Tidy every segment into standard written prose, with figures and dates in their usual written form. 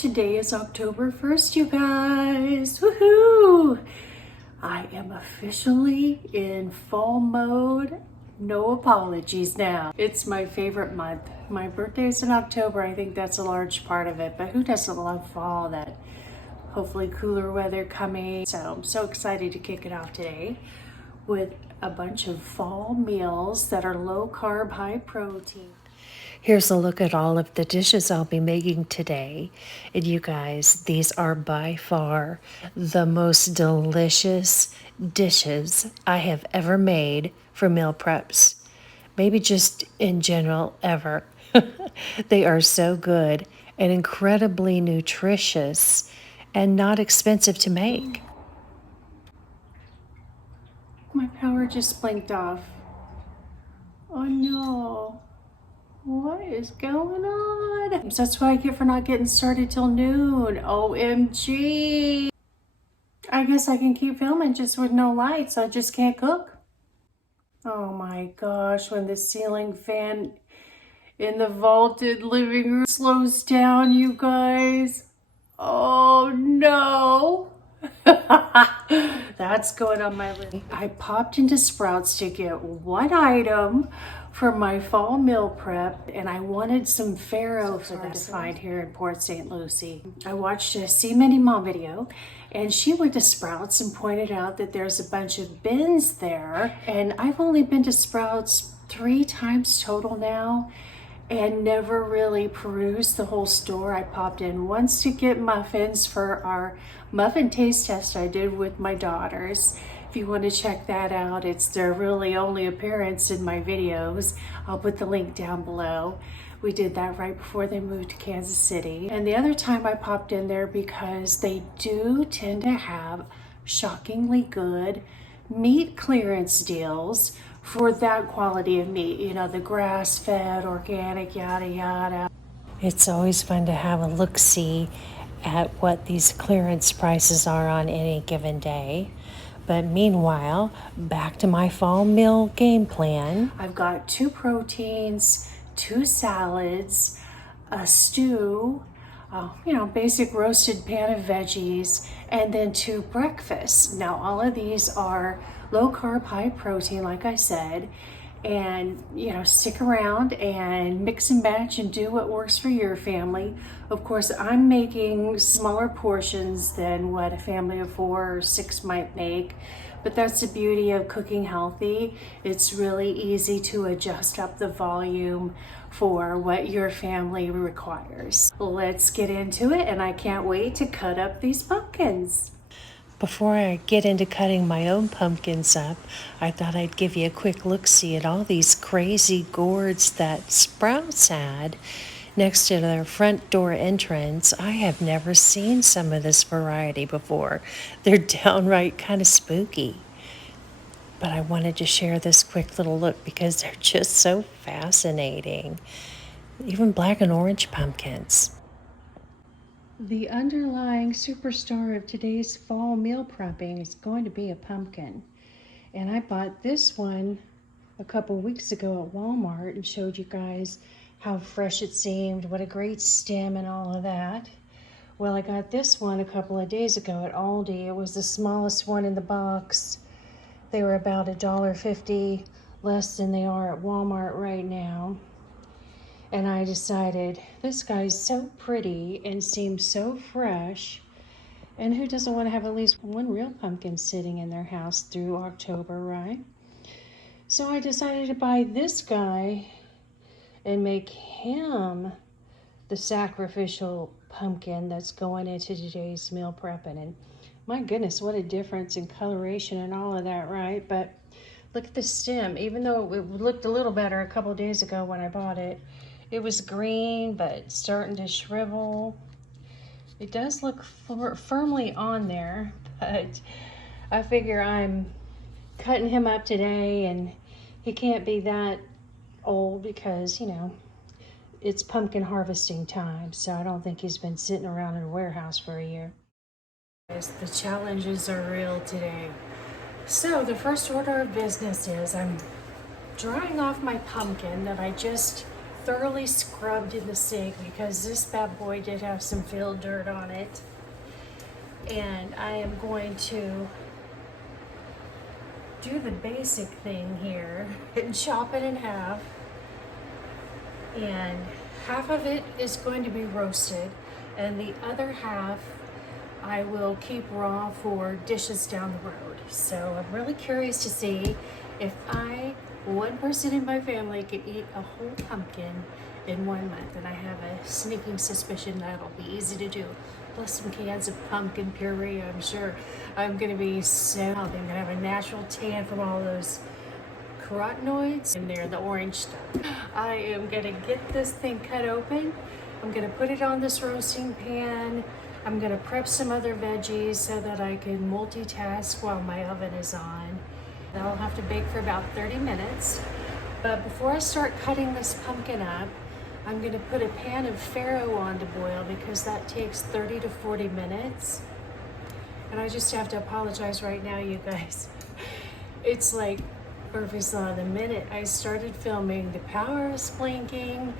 Today is October 1st, you guys. Woohoo! I am officially in fall mode. No apologies now. It's my favorite month. My birthday is in October. I think that's a large part of it, but who doesn't love fall? That hopefully cooler weather coming. So I'm so excited to kick it off today with a bunch of fall meals that are low carb, high protein. Here's a look at all of the dishes I'll be making today. And you guys, these are by far the most delicious dishes I have ever made for meal preps. Maybe just in general, ever. They are so good and incredibly nutritious and not expensive to make. My power just blinked off. Oh no. What is going on? That's what I get for not getting started till noon. OMG. I guess I can keep filming just with no lights. I just can't cook. Oh my gosh, when the ceiling fan in the vaulted living room slows down, you guys. Oh no. That's going on my list. I popped into Sprouts to get one item for my fall meal prep, and I wanted some farro for that to find here in Port St. Lucie. I watched a See Many Mom video, and she went to Sprouts and pointed out that there's a bunch of bins there, and I've only been to Sprouts 3 times total now and never really perused the whole store. I popped in once to get muffins for our muffin taste test I did with my daughters. If you want to check that out, it's their really only appearance in my videos. I'll put the link down below. We did that right before they moved to Kansas City. And the other time I popped in there because they do tend to have shockingly good meat clearance deals for that quality of meat, you know, the grass-fed, organic, yada yada. It's always fun to have a look-see at what these clearance prices are on any given day. But meanwhile, back to my fall meal game plan. I've got 2 proteins, 2 salads, a stew, basic roasted pan of veggies, and then 2 breakfasts. Now, all of these are low carb, high protein, like I said, and stick around and mix and match and do what works for your family. Of course, I'm making smaller portions than what a family of 4 or 6 might make, but that's the beauty of cooking healthy. It's really easy to adjust up the volume for what your family requires. Let's get into it, and I can't wait to cut up these pumpkins. Before I get into cutting my own pumpkins up, I thought I'd give you a quick look-see at all these crazy gourds that Sprouts had next to their front door entrance. I have never seen some of this variety before. They're downright kind of spooky. But I wanted to share this quick little look because they're just so fascinating. Even black and orange pumpkins. The underlying superstar of today's fall meal prepping is going to be a pumpkin. And I bought this one a couple weeks ago at Walmart and showed you guys how fresh it seemed, what a great stem and all of that. Well, I got this one a couple of days ago at Aldi. It was the smallest one in the box. They were about $1.50 less than they are at Walmart right now. And I decided, this guy's so pretty and seems so fresh. And who doesn't want to have at least one real pumpkin sitting in their house through October, right? So I decided to buy this guy and make him the sacrificial pumpkin that's going into today's meal prepping. And my goodness, what a difference in coloration and all of that, right? But look at the stem. Even though it looked a little better a couple days ago when I bought it, it was green, but starting to shrivel. It does look firmly on there, but I figure I'm cutting him up today, and he can't be that old because, it's pumpkin harvesting time, so I don't think he's been sitting around in a warehouse for a year. The challenges are real today. So the first order of business is I'm drying off my pumpkin that I just thoroughly scrubbed in the sink because this bad boy did have some field dirt on it. And I am going to do the basic thing here and chop it in half. And half of it is going to be roasted, and the other half I will keep raw for dishes down the road. So I'm really curious to see if one person in my family, can eat a whole pumpkin in 1 month. And I have a sneaking suspicion that'll be easy to do. Plus some cans of pumpkin puree. I'm sure I'm gonna be so healthy. I'm gonna have a natural tan from all those carotenoids in there, the orange stuff. I am gonna get this thing cut open. I'm gonna put it on this roasting pan. I'm gonna prep some other veggies so that I can multitask while my oven is on. That'll have to bake for about 30 minutes. But before I start cutting this pumpkin up, I'm gonna put a pan of farro on to boil because that takes 30 to 40 minutes. And I just have to apologize right now, you guys. It's like Murphy's Law. The minute I started filming, the power is blinking,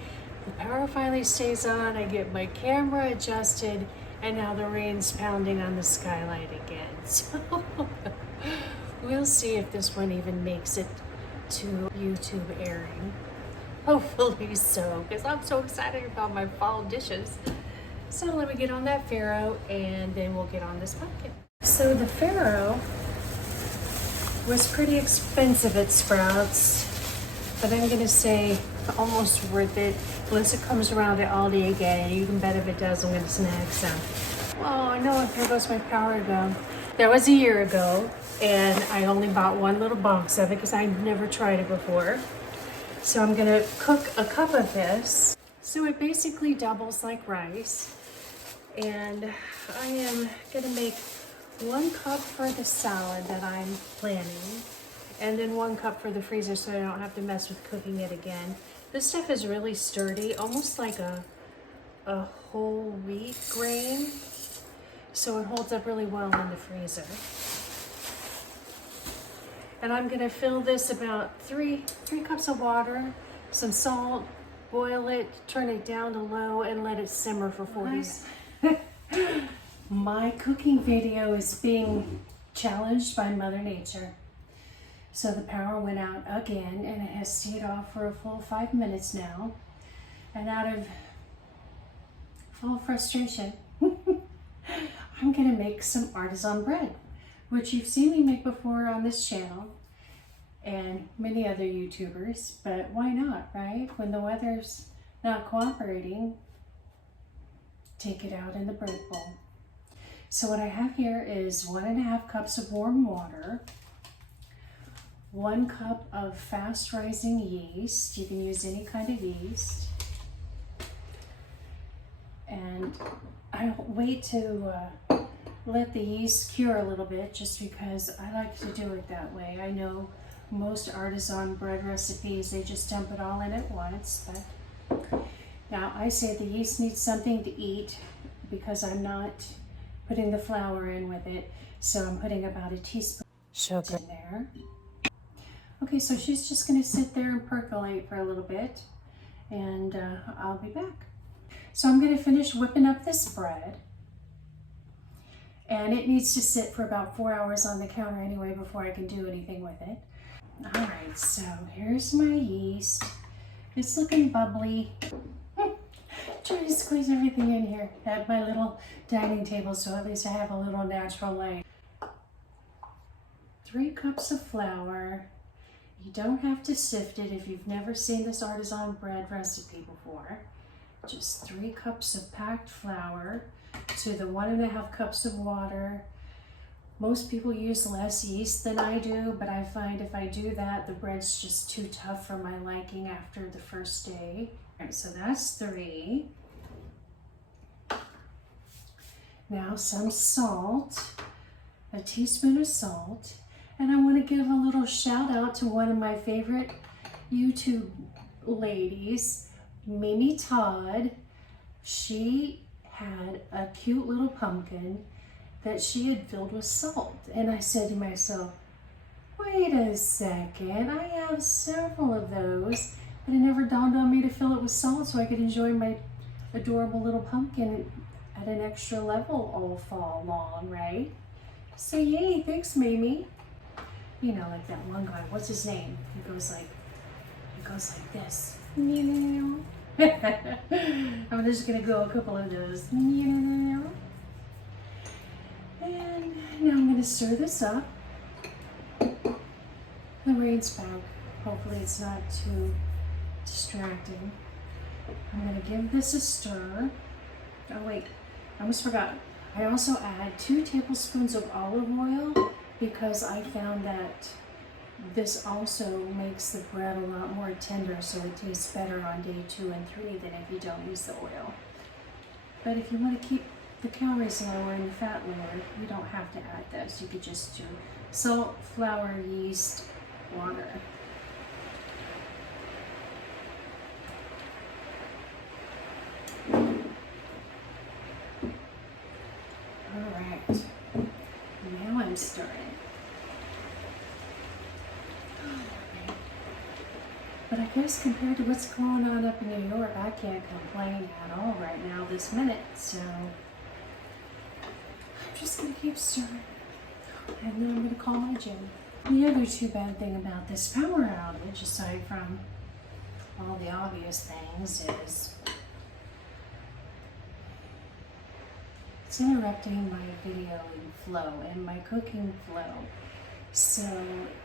the power finally stays on, I get my camera adjusted, and now the rain's pounding on the skylight again. So we'll see if this one even makes it to YouTube airing. Hopefully so, because I'm so excited about my fall dishes. So let me get on that farro and then we'll get on this pumpkin. So the farro was pretty expensive at Sprouts, but I'm gonna say almost worth it. Unless it comes around at Aldi again, and you can bet if it does, I'm gonna snag some. Oh no, there goes my power go. That was a year ago, and I only bought one little box of it because I never tried it before. So I'm gonna cook a cup of this. So it basically doubles like rice. And I am gonna make 1 cup for the salad that I'm planning, and then 1 cup for the freezer so I don't have to mess with cooking it again. This stuff is really sturdy, almost like a whole wheat grain. So it holds up really well in the freezer. And I'm gonna fill this about 3 cups of water, some salt, boil it, turn it down to low, and let it simmer for 40 minutes. My cooking video is being challenged by Mother Nature. So the power went out again, and it has stayed off for a full 5 minutes now. And out of full frustration, I'm gonna make some artisan bread, which you've seen me make before on this channel and many other YouTubers, but why not, right? When the weather's not cooperating, take it out in the bread bowl. So what I have here is 1.5 cups of warm water, 1 cup of fast rising yeast. You can use any kind of yeast. And I wait to let the yeast cure a little bit just because I like to do it that way. I know most artisan bread recipes, they just dump it all in at once. But now I say the yeast needs something to eat because I'm not putting the flour in with it. So I'm putting about a teaspoon of sugar in there. Okay, so she's just gonna sit there and percolate for a little bit, and I'll be back. So I'm gonna finish whipping up this bread, and it needs to sit for about 4 hours on the counter anyway before I can do anything with it. All right, so here's my yeast. It's looking bubbly. Trying to squeeze everything in here at my little dining table so at least I have a little natural light. 3 cups of flour. You don't have to sift it if you've never seen this artisan bread recipe before. Just 3 cups of packed flour to the 1.5 cups of water. Most people use less yeast than I do, but I find if I do that, the bread's just too tough for my liking after the first day. All right, so that's 3. Now some salt, a teaspoon of salt. And I want to give a little shout out to one of my favorite YouTube ladies, Mimi Todd. She had a cute little pumpkin that she had filled with salt. And I said to myself, wait a second, I have several of those But it never dawned on me to fill it with salt so I could enjoy my adorable little pumpkin at an extra level all fall long, right? So yay, thanks, Mimi. You know, like that one guy, what's his name? He goes like this. I'm just gonna go a couple of those. And now I'm gonna stir this up. The rain's back. Hopefully it's not too distracting. I'm gonna give this a stir. Oh wait, I almost forgot. I also add 2 tablespoons of olive oil because I found that this also makes the bread a lot more tender, so it tastes better on day 2 and 3 than if you don't use the oil. But if you want to keep the calories lower and the fat lower, you don't have to add this. You could just do salt, flour, yeast, water. All right, now I'm stirring. But I guess compared to what's going on up in New York, I can't complain at all right now this minute. So I'm just gonna keep stirring. And then I'm gonna call my gym. The other too bad thing about this power outage, aside from all the obvious things, is it's interrupting my videoing flow and my cooking flow. So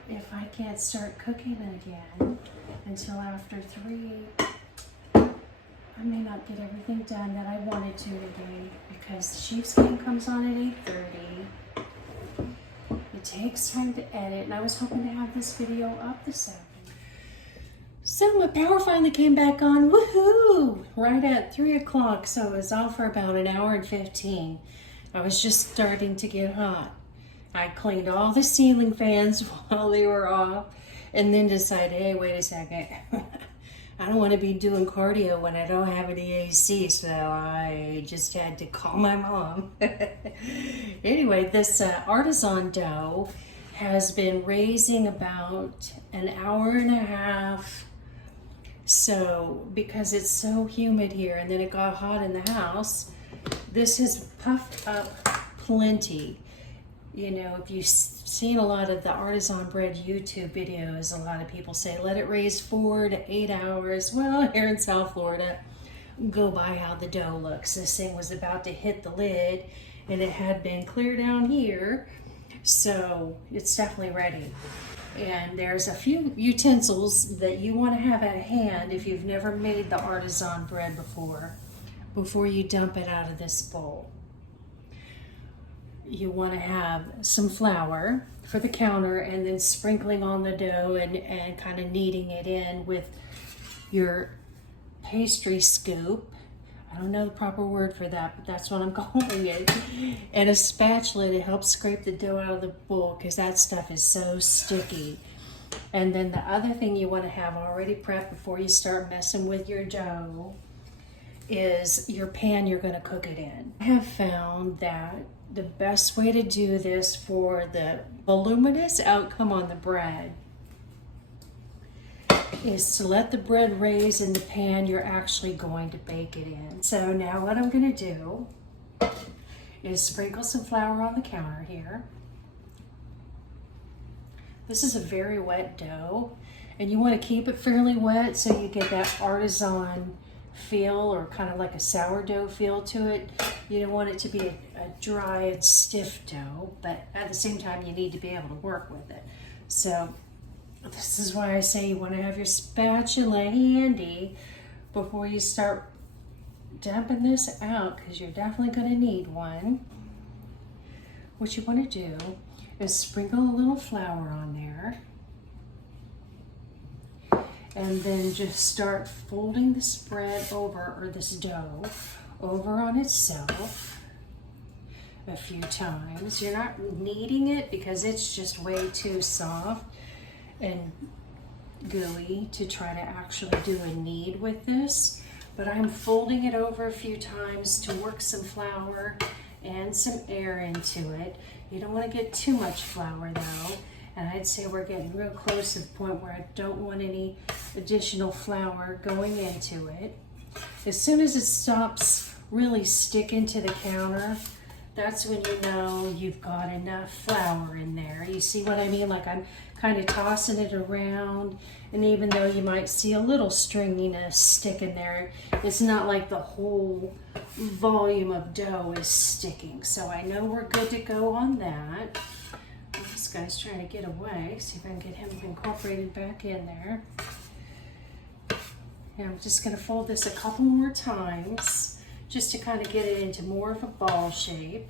if I can't start cooking again until after 3, I may not get everything done that I wanted to today because the Chiefs game comes on at 8:30. It takes time to edit, and I was hoping to have this video up this afternoon. So my power finally came back on, woohoo! Right at 3 o'clock, so it was off for about an hour and 15. I was just starting to get hot. I cleaned all the ceiling fans while they were off and then decided, hey, wait a second. I don't want to be doing cardio when I don't have any AC, so I just had to call my mom. Anyway, this artisan dough has been raising about an hour and a half. So because it's so humid here and then it got hot in the house, this has puffed up plenty. You know, if you've seen a lot of the artisan bread YouTube videos, a lot of people say, let it raise 4 to 8 hours. Well, here in South Florida, go by how the dough looks. This thing was about to hit the lid and it had been clear down here. So it's definitely ready. And there's a few utensils that you want to have at hand if you've never made the artisan bread before you dump it out of this bowl. You want to have some flour for the counter and then sprinkling on the dough and kind of kneading it in with your pastry scoop. I don't know the proper word for that, but that's what I'm calling it. And a spatula to help scrape the dough out of the bowl because that stuff is so sticky. And then the other thing you want to have already prepped before you start messing with your dough is your pan you're going to cook it in. I have found that the best way to do this for the voluminous outcome on the bread is to let the bread raise in the pan you're actually going to bake it in. So now what I'm going to do is sprinkle some flour on the counter here. This is a very wet dough, and you want to keep it fairly wet so you get that artisan feel or kind of like a sourdough feel to it. You don't want it to be a dry and stiff dough, but at the same time you need to be able to work with it. So this is why I say you want to have your spatula handy before you start dumping this out, because you're definitely going to need one. What you want to do is sprinkle a little flour on there. And then just start folding the spread over, or this dough, over on itself a few times. You're not kneading it because it's just way too soft and gooey to try to actually do a knead with this. But I'm folding it over a few times to work some flour and some air into it. You don't want to get too much flour though. And I'd say we're getting real close to the point where I don't want any additional flour going into it. As soon as it stops really sticking to the counter, that's when you know you've got enough flour in there. You see what I mean? Like I'm kind of tossing it around, and even though you might see a little stringiness sticking there, it's not like the whole volume of dough is sticking. So I know we're good to go on that. Well, this guy's trying to get away. See if I can get him incorporated back in there. And I'm just going to fold this a couple more times just to kind of get it into more of a ball shape.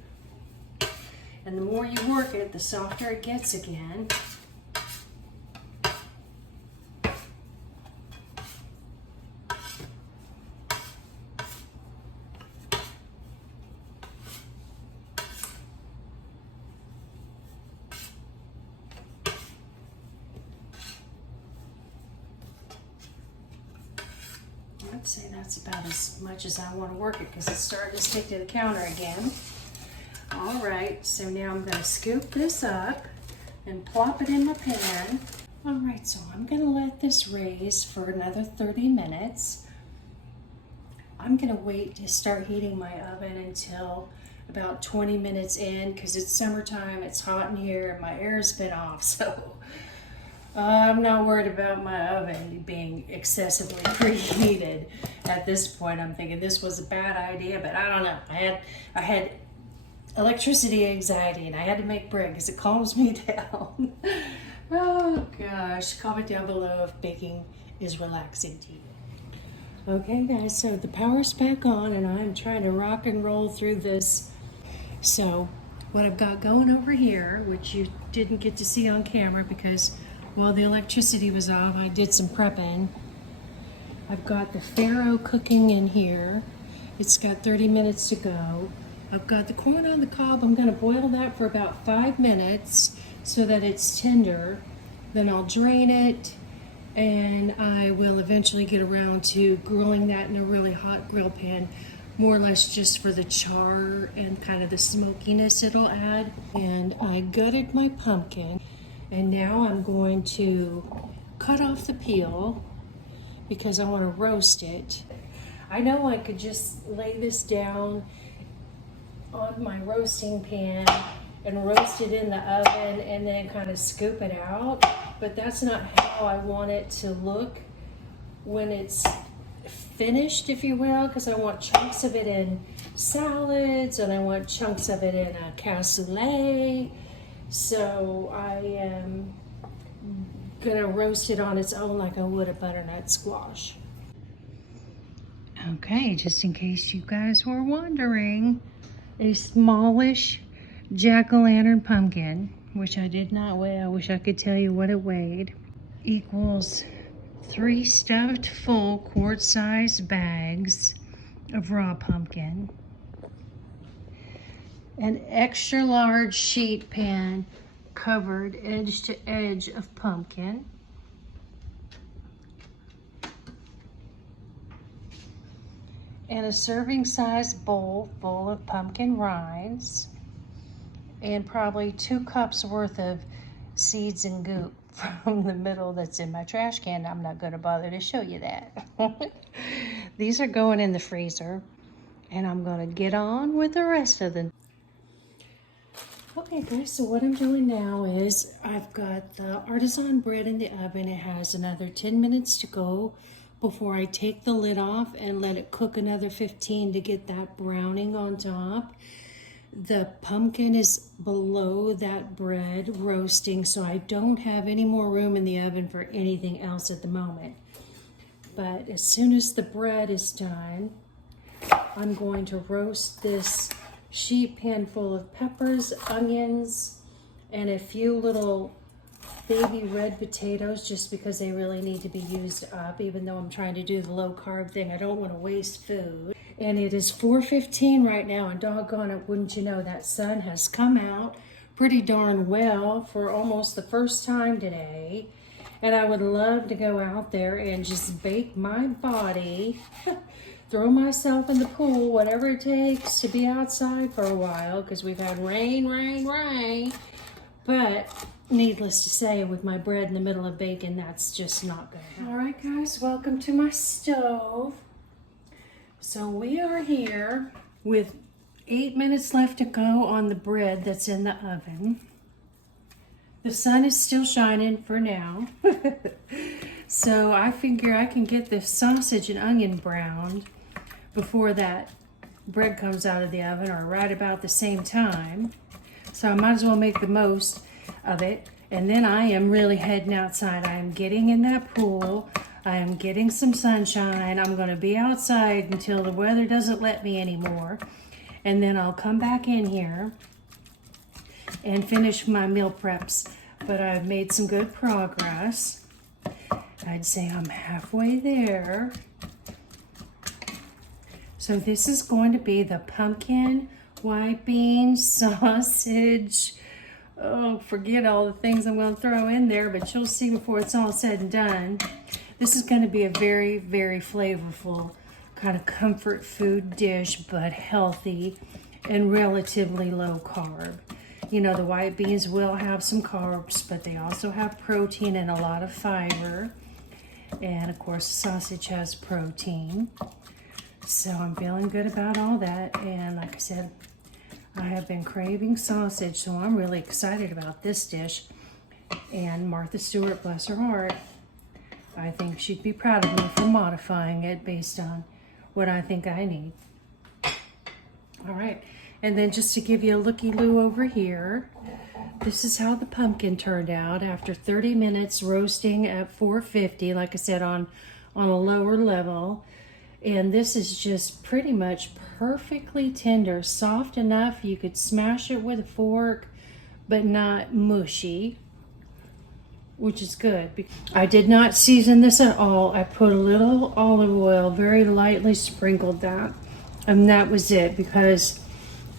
And the more you work it, the softer it gets again. I'd say that's about as much as I want to work it because it's starting to stick to the counter again. All right, so now I'm going to scoop this up and plop it in my pan. All right, so I'm going to let this raise for another 30 minutes. I'm going to wait to start heating my oven until about 20 minutes in because it's summertime, it's hot in here, and my air's been off, so I'm not worried about my oven being excessively preheated. At this point, I'm thinking this was a bad idea, but I don't know. I had electricity anxiety, and I had to make bread because it calms me down. Oh gosh, comment down below if baking is relaxing to you. Okay guys, so the power's back on, and I'm trying to rock and roll through this. So what I've got going over here, which you didn't get to see on camera because while the electricity was off, I did some prepping. I've got the farro cooking in here. It's got 30 minutes to go. I've got the corn on the cob. I'm going to boil that for about 5 minutes so that it's tender. Then I'll drain it, and I will eventually get around to grilling that in a really hot grill pan, more or less just for the char and kind of the smokiness it'll add. And I gutted my pumpkin. And now I'm going to cut off the peel because I want to roast it. I know I could just lay this down on my roasting pan and roast it in the oven and then kind of scoop it out, but that's not how I want it to look when it's finished, if you will, because I want chunks of it in salads and I want chunks of it in a cassoulet. So I am gonna roast it on its own like I would a butternut squash. Okay, just in case you guys were wondering, a smallish jack-o'-lantern pumpkin, which I did not weigh, I wish I could tell you what it weighed, equals 3 stuffed full quart-sized bags of raw pumpkin, an extra large sheet pan covered edge to edge of pumpkin, and a serving size bowl full of pumpkin rinds, and probably 2 cups worth of seeds and goop from the middle that's in my trash can. I'm not going to bother to show you that. These are going in the freezer, and I'm going to get on with the rest of them. Okay guys, so what I'm doing now is I've got the artisan bread in the oven. It has another 10 minutes to go before I take the lid off and let it cook another 15 to get that browning on top. The pumpkin is below that bread roasting, so I don't have any more room in the oven for anything else at the moment. But as soon as the bread is done, I'm going to roast this sheet pan full of peppers, onions, and a few little baby red potatoes just because they really need to be used up, even though I'm trying to do the low carb thing. I don't want to waste food. And it is 4:15 right now, and doggone it, wouldn't you know, that sun has come out pretty darn well for almost the first time today. And I would love to go out there and just bake my body, throw myself in the pool, whatever it takes to be outside for a while, because we've had rain. But Needless to say, with my bread in the middle of bacon, that's just not good. All right, guys, welcome to my stove. So we are here with 8 minutes left to go on the bread that's in the oven. The sun is still shining for now. So I figure I can get the sausage and onion browned before that bread comes out of the oven, or right about the same time. So I might as well make the most of it. And then I am really heading outside. I am getting in that pool. I am getting some sunshine. I'm going to be outside until the weather doesn't let me anymore. And then I'll come back in here and finish my meal preps. But I've made some good progress. I'd say I'm halfway there. So this is going to be the pumpkin, white beans, sausage. Oh, forget all the things I'm going to throw in there, but you'll see before it's all said and done. This is going to be a very, very flavorful kind of comfort food dish, but healthy and relatively low carb. You know, the white beans will have some carbs, but they also have protein and a lot of fiber. And of course, the sausage has protein. So I'm feeling good about all that. And like I said, I have been craving sausage, so I'm really excited about this dish. And Martha Stewart, bless her heart, I think she'd be proud of me for modifying it based on what I think I need. All right, and then just to give you a looky-loo over here, this is how the pumpkin turned out after 30 minutes roasting at 450, like I said, on a lower level. And this is just pretty much perfectly tender, soft enough you could smash it with a fork, but not mushy, which is good. I did not season this at all. I put a little olive oil, very lightly sprinkled that, and that was it, because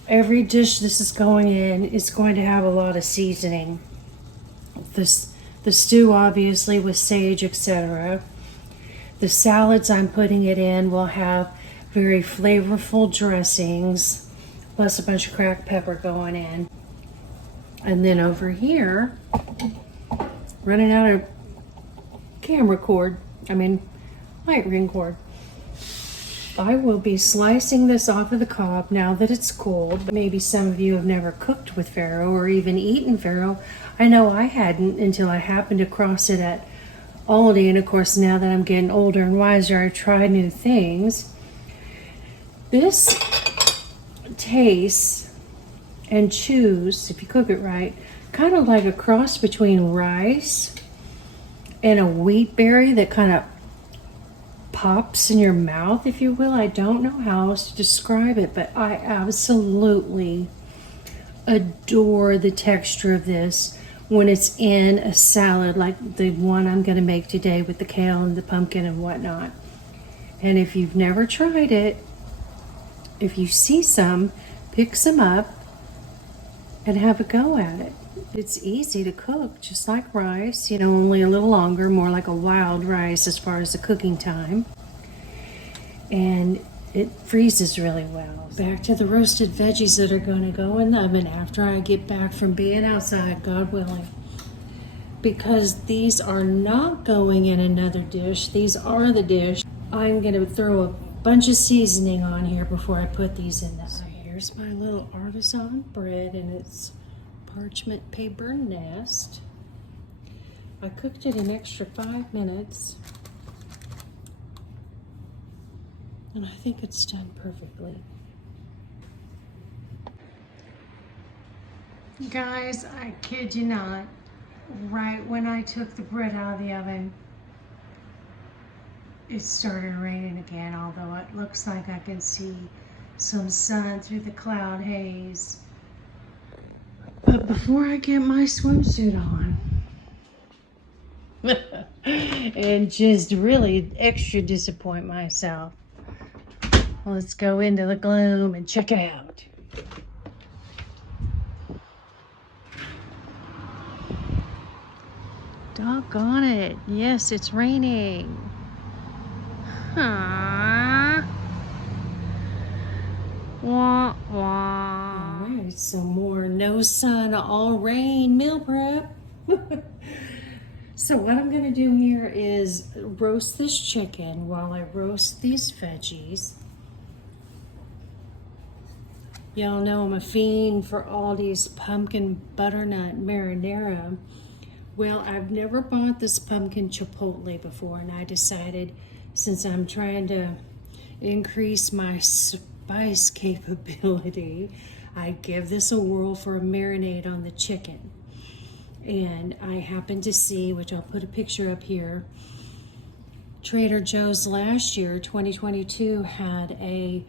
every dish this is going in is going to have a lot of seasoning. The stew, obviously, with sage, etc. The salads I'm putting it in will have very flavorful dressings, plus a bunch of cracked pepper going in. And then over here, running out of light ring cord. I will be slicing this off of the cob now that it's cold. Maybe some of you have never cooked with farro or even eaten farro. I know I hadn't until I happened across it at Aldi, and of course now that I'm getting older and wiser, I try new things. This tastes and chews, if you cook it right, kind of like a cross between rice and a wheat berry that kind of pops in your mouth, if you will. I don't know how else to describe it, but I absolutely adore the texture of this when it's in a salad like the one I'm going to make today with the kale and the pumpkin and whatnot. And if you've never tried it, if you see some, pick some up and have a go at it. It's easy to cook, just like rice, only a little longer, more like a wild rice as far as the cooking time. And it freezes really well. Back to the roasted veggies that are going to go in the oven after I get back from being outside, God willing. Because these are not going in another dish. These are the dish. I'm going to throw a bunch of seasoning on here before I put these in the oven. So here's my little artisan bread in its parchment paper nest. I cooked it an extra 5 minutes. And I think it's done perfectly. Guys, I kid you not, right when I took the bread out of the oven, it started raining again, although it looks like I can see some sun through the cloud haze. But before I get my swimsuit on, and just really extra disappoint myself, let's go into the gloom and check it out. Doggone it. Yes, it's raining. Aww. Wah, wah. Alright, some more no sun, all rain meal prep. So what I'm gonna do here is roast this chicken while I roast these veggies. Y'all know I'm a fiend for Aldi's pumpkin butternut marinara. Well, I've never bought this pumpkin chipotle before, and I decided, since I'm trying to increase my spice capability, I'd give this a whirl for a marinade on the chicken. And I happened to see, which I'll put a picture up here, Trader Joe's last year, 2022, had a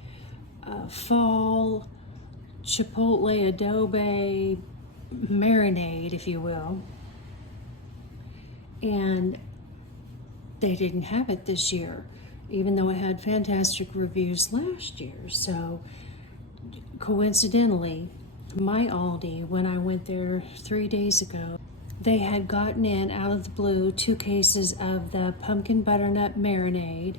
fall chipotle adobe marinade, if you will. And they didn't have it this year, even though it had fantastic reviews last year. So coincidentally, my Aldi, when I went there 3 days ago, they had gotten in out of the blue 2 cases of the pumpkin butternut marinade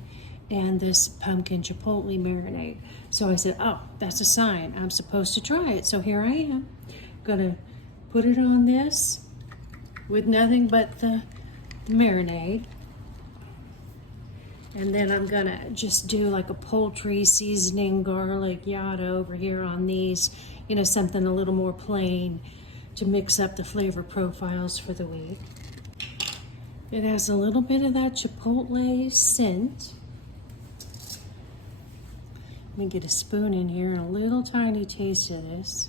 and this pumpkin chipotle marinade. So I said, oh, that's a sign. I'm supposed to try it. So here I am. Gonna put it on this with nothing but the marinade. And then I'm gonna just do like a poultry seasoning, garlic, yada over here on these, you know, something a little more plain to mix up the flavor profiles for the week. It has a little bit of that chipotle scent. Let me get a spoon in here and a little tiny taste of this.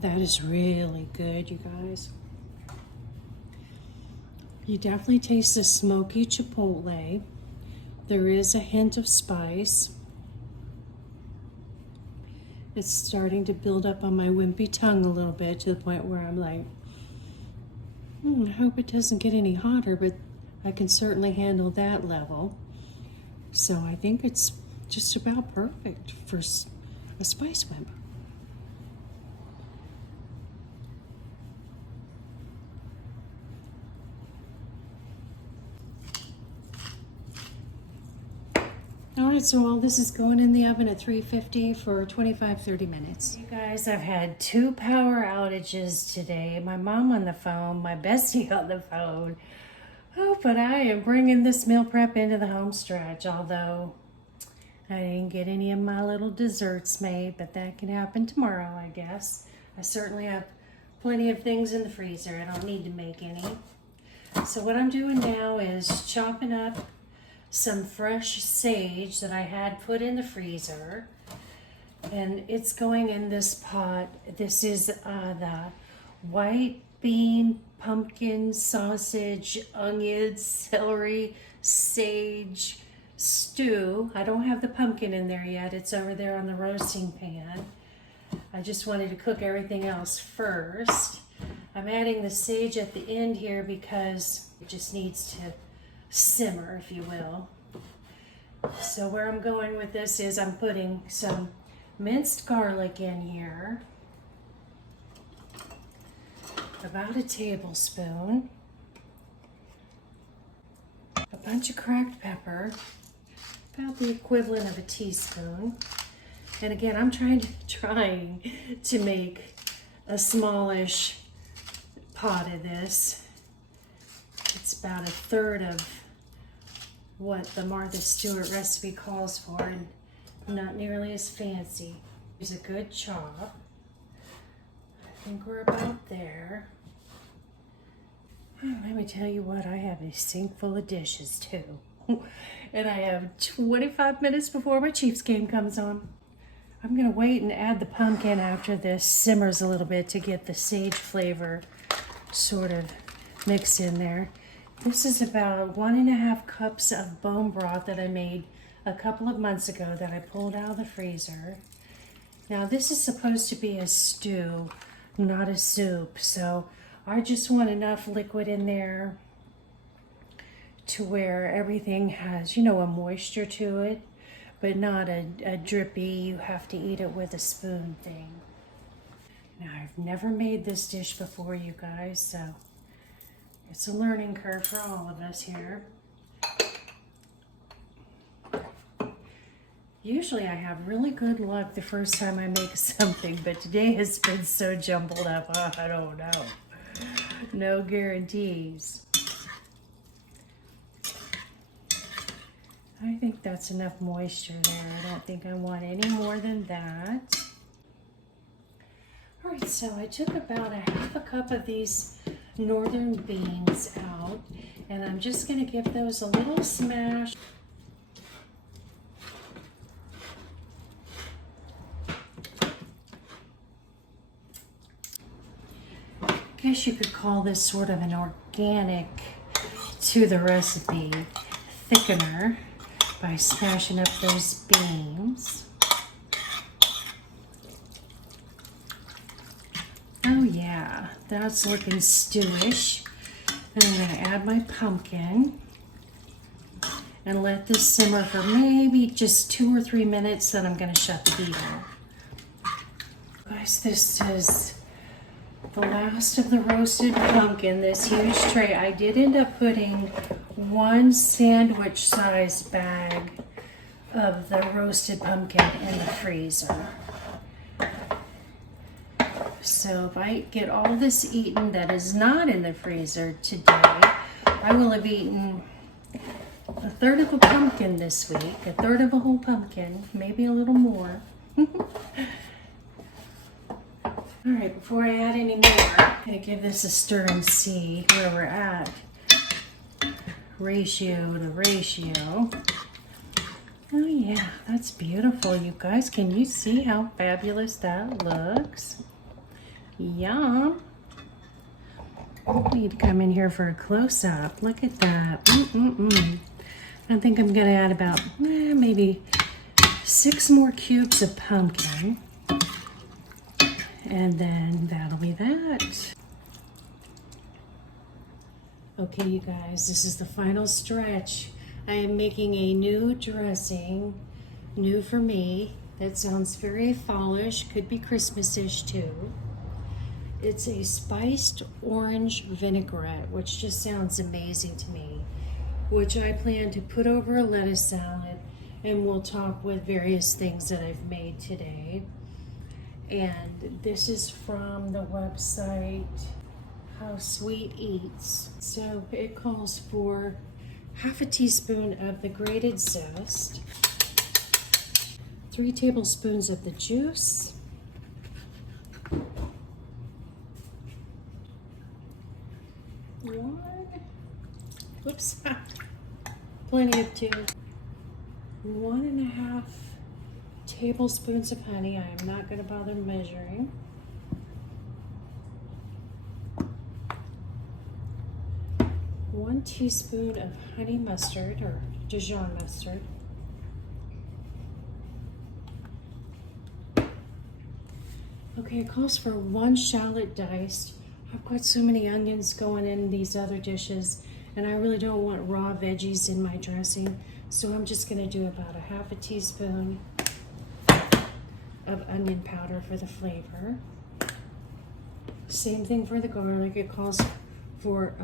That is really good, you guys. You definitely taste the smoky chipotle. There is a hint of spice. It's starting to build up on my wimpy tongue a little bit, to the point where I'm like, I hope it doesn't get any hotter, but I can certainly handle that level. So I think it's just about perfect for a spice wimp. All right, so all this is going in the oven at 350 for 25-30 minutes. You guys, I've had 2 power outages today. My mom on the phone, my bestie on the phone. Oh, but I am bringing this meal prep into the home stretch, although I didn't get any of my little desserts made, but that can happen tomorrow, I guess. I certainly have plenty of things in the freezer. I don't need to make any. So what I'm doing now is chopping up some fresh sage that I had put in the freezer, and it's going in this pot. This is the white bean, pumpkin, sausage, onions, celery, sage stew. I don't have the pumpkin in there yet. It's over there on the roasting pan. I just wanted to cook everything else first. I'm adding the sage at the end here because it just needs to simmer, if you will. So where I'm going with this is I'm putting some minced garlic in here, about a tablespoon, a bunch of cracked pepper, about the equivalent of a teaspoon. And again, I'm trying to make a smallish pot of this. It's about 1/3 of what the Martha Stewart recipe calls for, and not nearly as fancy. Here's a good chop. I think we're about there. Let me tell you what, I have a sink full of dishes too. And I have 25 minutes before my Chiefs game comes on. I'm gonna wait and add the pumpkin after this simmers a little bit to get the sage flavor sort of mixed in there. This is about 1.5 cups of bone broth that I made a couple of months ago that I pulled out of the freezer. Now this is supposed to be a stew, not a soup, so I just want enough liquid in there to where everything has, you know, a moisture to it, but not a drippy, you have to eat it with a spoon thing. Now I've never made this dish before, you guys, so it's a learning curve for all of us here. Usually I have really good luck the first time I make something, but today has been so jumbled up, I don't know. No guarantees. I think that's enough moisture there. I don't think I want any more than that. All right, so I took about a half a cup of these northern beans out, and I'm just gonna give those a little smash. I guess you could call this sort of an organic to the recipe thickener by smashing up those beans. Oh yeah, that's looking stewish. And I'm gonna add my pumpkin and let this simmer for maybe just 2 or 3 minutes, then I'm gonna shut the heater. Guys, this is the last of the roasted pumpkin, this huge tray. I did end up putting 1 sandwich-sized bag of the roasted pumpkin in the freezer. So if I get all this eaten that is not in the freezer today, I will have eaten a third of a pumpkin this week, a third of a whole pumpkin, maybe a little more. All right, before I add any more, I'm gonna give this a stir and see where we're at. Ratio to ratio. Oh yeah, that's beautiful, you guys. Can you see how fabulous that looks? Yum. I need to come in here for a close-up. Look at that. I think I'm gonna add about maybe 6 more cubes of pumpkin. And then that'll be that. Okay, you guys, this is the final stretch. I am making a new dressing, new for me. That sounds very fallish, could be Christmas-ish too. It's a spiced orange vinaigrette, which just sounds amazing to me, which I plan to put over a lettuce salad, and we'll top with various things that I've made today. And this is from the website How Sweet Eats. So it calls for half a teaspoon of the grated zest, 3 tablespoons of the juice, plenty of 2, 1.5 tablespoons of honey. I am not going to bother measuring. One teaspoon of honey mustard or Dijon mustard. Okay, it calls for 1 shallot diced. I've got so many onions going in these other dishes, and I really don't want raw veggies in my dressing, so I'm just going to do about a half a teaspoon of onion powder for the flavor. Same thing for the garlic. It calls for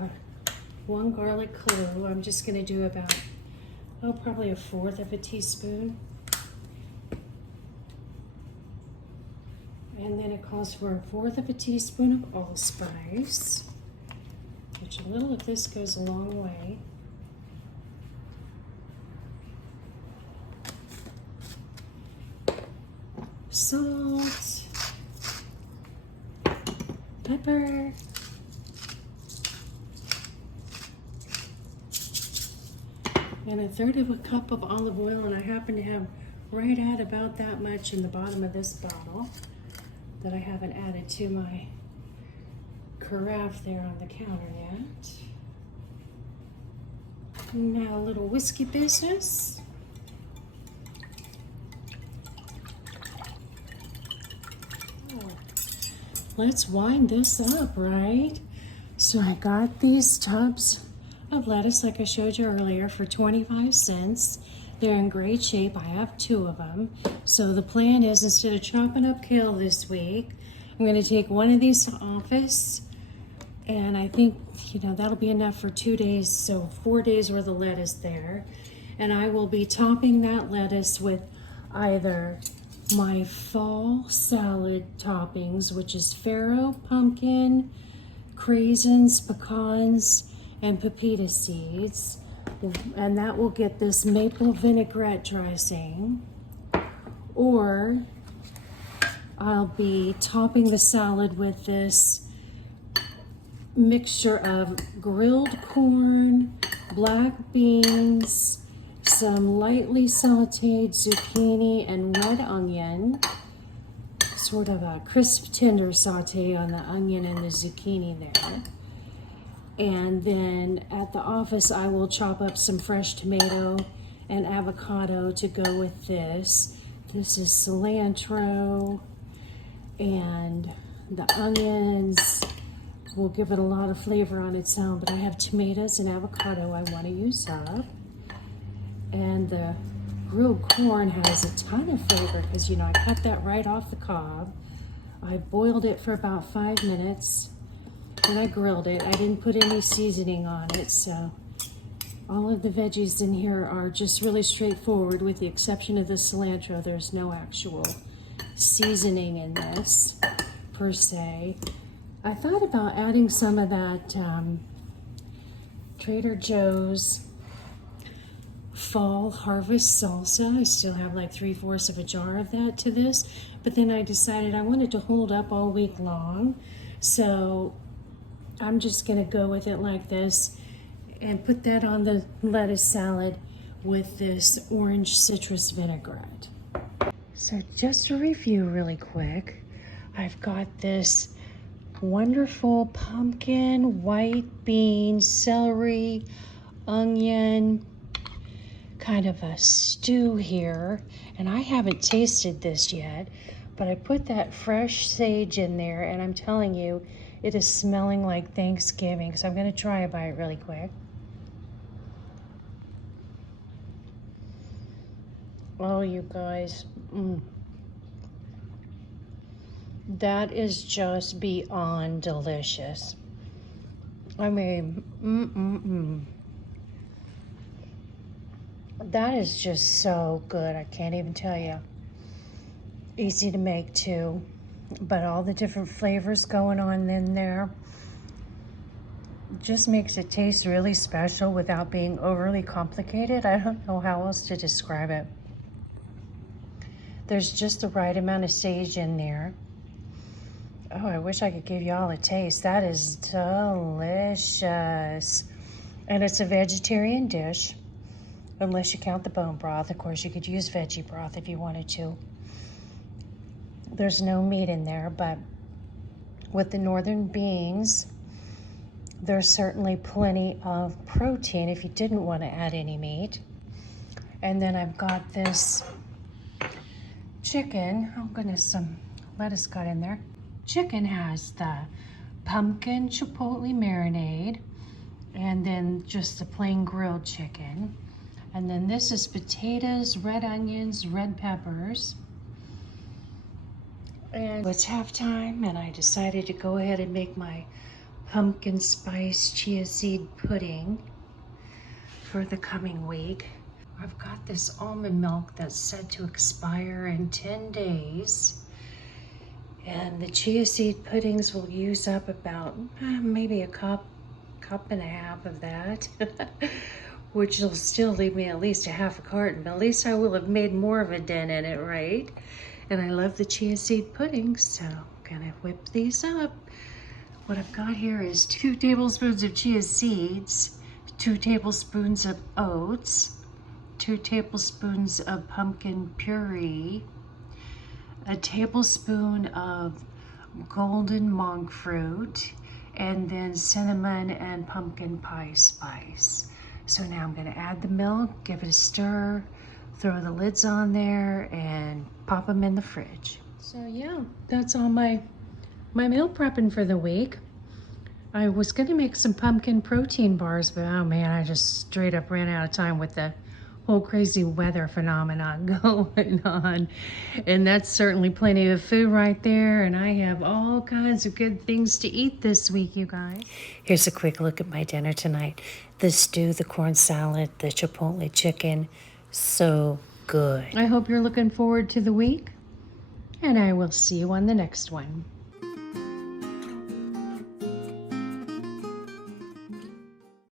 1 garlic clove. I'm just going to do about, probably 1/4 of a teaspoon. And then it calls for 1/4 of a teaspoon of allspice, which a little of this goes a long way. Salt, pepper, and 1/3 of a cup of olive oil, and I happen to have right at about that much in the bottom of this bottle that I haven't added to my carafe there on the counter yet. Now a little whiskey business. Let's wind this up, right? So I got these tubs of lettuce, like I showed you earlier, for 25 cents. They're in great shape. I have 2 of them. So the plan is, instead of chopping up kale this week, I'm going to take 1 of these to office, and I think, that'll be enough for 2 days, so 4 days worth of lettuce there. And I will be topping that lettuce with either my fall salad toppings, which is farro, pumpkin, craisins, pecans, and pepita seeds, and that will get this maple vinaigrette dressing, or I'll be topping the salad with this mixture of grilled corn, black beans, some lightly sauteed zucchini and red onion, sort of a crisp tender saute on the onion and the zucchini there. And then at the office I will chop up some fresh tomato and avocado to go with this. This is cilantro, and the onions will give it a lot of flavor on its own, but I have tomatoes and avocado I want to use up. And the grilled corn has a ton of flavor because, you know, I cut that right off the cob. I boiled it for about 5 minutes and I grilled it. I didn't put any seasoning on it, so all of the veggies in here are just really straightforward with the exception of the cilantro. There's no actual seasoning in this per se. I thought about adding some of that Trader Joe's fall harvest salsa. I still have like 3/4 of a jar of that to this, but then I decided I wanted to hold up all week long, so I'm just gonna go with it like this and put that on the lettuce salad with this orange citrus vinaigrette. So just to review really quick, I've got this wonderful pumpkin, white bean, celery, onion, kind of a stew here, and I haven't tasted this yet, but I put that fresh sage in there, and I'm telling you, it is smelling like Thanksgiving, so I'm going to try a bite really quick. Oh, you guys, that is just beyond delicious. I mean, that is just so good. I can't even tell you. Easy to make too, but all the different flavors going on in there just makes it taste really special without being overly complicated. I don't know how else to describe it. There's just the right amount of sage in there. Oh, I wish I could give y'all a taste. That is delicious. And it's a vegetarian dish, unless you count the bone broth. Of course, you could use veggie broth if you wanted to. There's no meat in there, but with the northern beans, there's certainly plenty of protein if you didn't want to add any meat. And then I've got this chicken. Oh goodness, some lettuce got in there. Chicken has the pumpkin chipotle marinade, and then just the plain grilled chicken. And then this is potatoes, red onions, red peppers. And it's halftime, and I decided to go ahead and make my pumpkin spice chia seed pudding for the coming week. I've got this almond milk that's set to expire in 10 days. And the chia seed puddings will use up about maybe a cup and a half of that, which will still leave me at least a half a carton. But at least I will have made more of a dent in it, right? And I love the chia seed puddings, so I'm gonna whip these up. What I've got here is 2 tablespoons of chia seeds, 2 tablespoons of oats, 2 tablespoons of pumpkin puree, a tablespoon of golden monk fruit, and then cinnamon and pumpkin pie spice. So now I'm gonna add the milk, give it a stir, throw the lids on there, and pop them in the fridge. So yeah, that's all my meal prepping for the week. I was gonna make some pumpkin protein bars, but oh man, I just straight up ran out of time with the whole crazy weather phenomenon going on. And that's certainly plenty of food right there, and I have all kinds of good things to eat this week, you guys. Here's a quick look at my dinner tonight. The stew, the corn salad, the chipotle chicken, so good. I hope you're looking forward to the week, and I will see you on the next one.